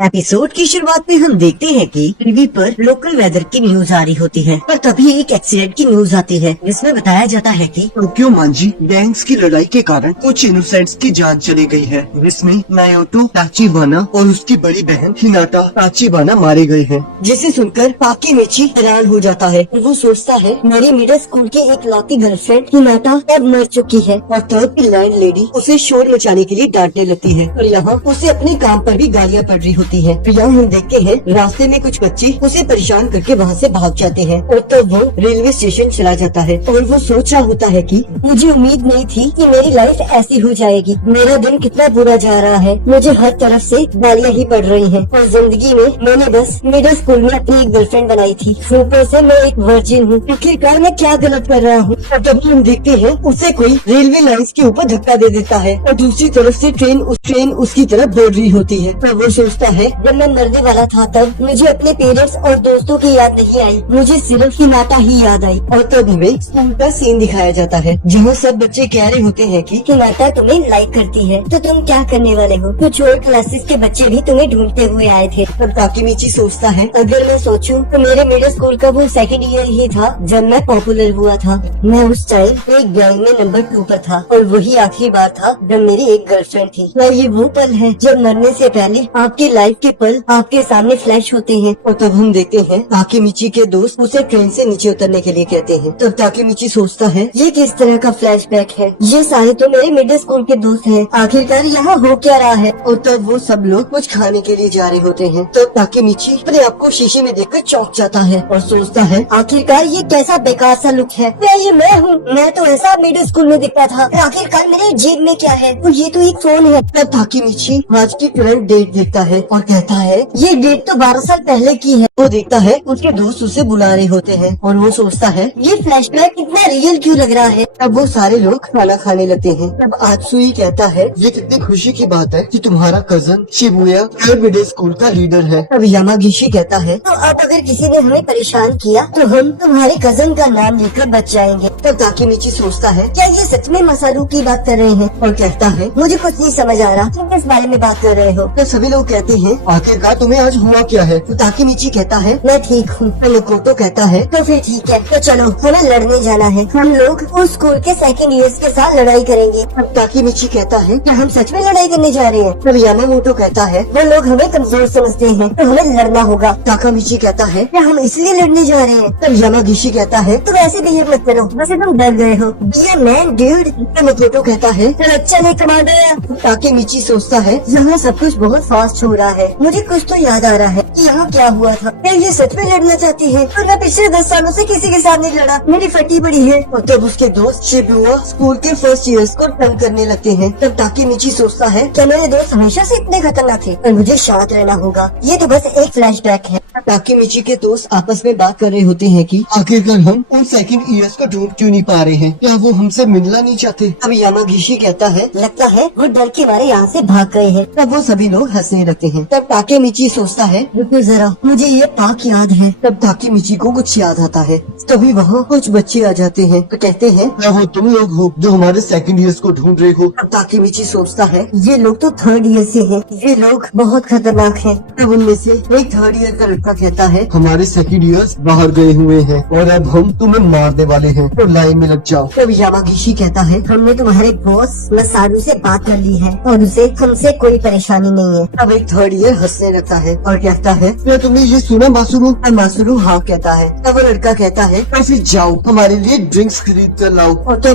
Episode की शुरुआत में हम देखते हैं कि टीवी पर लोकल वेदर की न्यूज आ रही होती है, पर तभी एक एक्सीडेंट की न्यूज आती है जिसमें बताया जाता है कि टोक्यो मांझी गैंग्स की लड़ाई के कारण कुछ इनोसेंट्स की जान चली गई है, जिसमें नायोटो ताचिबाना और उसकी बड़ी बहन हिनाटा ताचिबाना मारे गए हैं। जिसे सुनकर ताकेमिची हैरान हो जाता है। वो सोचता है मेरी मिडिल स्कूल की एक लौती गर्लफ्रेंड हिनाटा अब मर चुकी है, और तब की लैंड लेडी उसे शोर मचाने के लिए डांटने लगती है और यहाँ उसे अपने काम पर भी गालियाँ पड़ रही होती है। फिर यहाँ हम देखते हैं रास्ते में कुछ बच्चे उसे परेशान करके वहाँ से भाग जाते हैं, और तब वो रेलवे स्टेशन चला जाता है और वो सोच रहा होता है कि मुझे उम्मीद नहीं थी कि मेरी लाइफ ऐसी हो जाएगी। मेरा दिन कितना बुरा जा रहा है, मुझे हर तरफ से गालियाँ ही पड़ रही हैं, और जिंदगी में मैंने बस मिडिल स्कूल में अपनी एक गर्लफ्रेंड बनाई थी, ऊपर से मैं एक वर्जिन हूँ। आखिरकार मैं क्या गलत कर रहा हूँ। और तभी हम देखते हैं उसे कोई रेलवे लाइंस के ऊपर धक्का दे देता है और दूसरी तरफ से ट्रेन उसकी तरफ दौड़ रही होती है। और वो सोचता है जब मैं मरने वाला था तब मुझे अपने पेरेंट्स और दोस्तों की याद नहीं आई, मुझे सिर्फ हिनाटा ही याद आई। और तब हमें स्कूल का सीन दिखाया जाता है जहाँ सब बच्चे कह रहे होते हैं कि हिनाटा तुम्हें लाइक करती है, तो तुम क्या करने वाले हो। कुछ और क्लासेस के बच्चे भी तुम्हें ढूंढते हुए आए थे। तब ताकेमिची सोचता है अगर मैं सोचूं तो मेरे मिडिल स्कूल का वो सेकंड ईयर ही था जब मैं पॉपुलर हुआ था। मैं उस टाइम एक गैंग में नंबर 2 पर था, और वही आखिरी बार था जब मेरी एक गर्लफ्रेंड थी। क्या ये वो पल है जब मरने से पहले आपकी लाइफ के पल आपके सामने फ्लैश होते हैं। और तब हम देखते हैं ताकेमिची के दोस्त उसे ट्रेन से नीचे उतरने के लिए कहते हैं। तब ताकेमिची सोचता है ये किस तरह का फ्लैशबैक है, ये सारे तो मेरे मिडिल स्कूल के दोस्त हैं, आखिरकार यहाँ हो क्या रहा है। और तब वो सब लोग कुछ खाने के लिए जा रहे होते हैं। तब ताकेमिची अपने आप को शीशे में देखकर चौंक जाता है और सोचता है आखिरकार ये कैसा बेकार सा लुक है, क्या ये मैं हूँ। मैं तो ऐसा मिडिल स्कूल में दिखता था, आखिरकार मेरे जेब में क्या है, और ये तो एक फोन है। तब ताकेमिची आज की करंट डेट देखता है और कहता है ये डेट तो 12 साल पहले की है। वो देखता है उसके दोस्त उसे बुला रहे होते हैं और वो सोचता है ये फ्लैशबैक इतना रियल क्यों लग रहा है। तब वो सारे लोग खाना खाने लगते हैं। तब आत्सुई कहता है ये कितनी खुशी की बात है कि तुम्हारा कजन शिबुया मिडिल स्कूल का लीडर है। तब यामागिशी कहता है तो अब अगर किसी ने हमें परेशान किया तो हम तुम्हारे कजन का नाम लेकर बच जाएंगे। तब ताकेमिची सोचता है क्या ये सच में मसारू की बात कर रहे हैं, और कहता है मुझे कुछ नहीं समझ आ रहा, तुम किस बारे में बात कर रहे हो। तो सभी लोग कहते हैं आखिरकार तुम्हें आज हुआ क्या है। तो ताकेमिची कहता है मैं ठीक हूँ। तो मकोटो कहता है तो फिर ठीक है, तो चलो हमें लड़ने जाना है, हम लोग उस स्कूल के सेकंड ईयर्स के साथ लड़ाई करेंगे। तब ताकेमिची कहता है क्या हम सच में लड़ाई करने जा रहे हैं। तब यामामोटो कहता है वो लोग हमें कमजोर समझते हैं तो हमें लड़ना होगा। ताकामिची कहता है क्या हम इसलिए लड़ने जा रहे हैं। तब यामागिशी कहता है तुम ऐसे बिहेव मत करो, वैसे तुम डर गए हो। ये मैन ड्यूड। तो मकोटो कहता है अच्छा नहीं कमांडर। ताकेमिची सोचता है यहाँ सब कुछ बहुत फास्ट हो रहा है, मुझे कुछ तो याद आ रहा है कि यहाँ क्या हुआ था। क्या ये सच में लड़ना चाहती है, और मैं पिछले 10 सालों से किसी के साथ नहीं लड़ा, मेरी फटी पड़ी है। और तब उसके दोस्त शिबुया स्कूल के फर्स्ट ईयर्स को तंग करने लगते हैं। तब ताकेमिची सोचता है क्या मेरे दोस्त हमेशा से इतने खतरनाक थे और मुझे शांत रहना होगा, ये तो बस एक फ्लैशबैक है। ताकेमिची के दोस्त आपस में बात कर रहे होते हैं कि आखिरकार हम उन सेकंड ईयर्स को ढूंढ क्यों नहीं पा रहे हैं, क्या वो हमसे मिलना नहीं चाहते। अब यामागिशी कहता है लगता है वो डर के मारे यहाँ से भाग गए हैं। तब वो सभी लोग हंसने लगते हैं। तब ताकेमिची सोचता है रुको जरा, मुझे ये पार्क याद है। तब ताकेमिची को कुछ याद आता है। तभी वहाँ कुछ बच्चे आ जाते हैं तो कहते हैं क्या वो तुम लोग हो जो हमारे सेकंड ईयर्स को ढूंढ रहे हो। तब ताकेमिची सोचता है ये लोग तो थर्ड ईयर से हैं, ये लोग बहुत खतरनाक हैं। तब उनमें से एक थर्ड ईयर का लड़का कहता है हमारे सेकंड ईयर्स बाहर गए हुए हैं और अब हम तुम्हें मारने वाले हैं, तो लाइन में लग जाओ। तब यामागिशी कहता है हमने तुम्हारे बॉस मसारू से बात कर ली है और उसे हमसे कोई परेशानी नहीं है। अब एक थर्ड ईयर हंसने लगता है और कहता है क्या तुमने ये सुना मासुरू। और मासुरू हाँ कहता है। तब वो लड़का कहता है तो फिर जाओ हमारे लिए ड्रिंक्स खरीद कर लाओ। और तो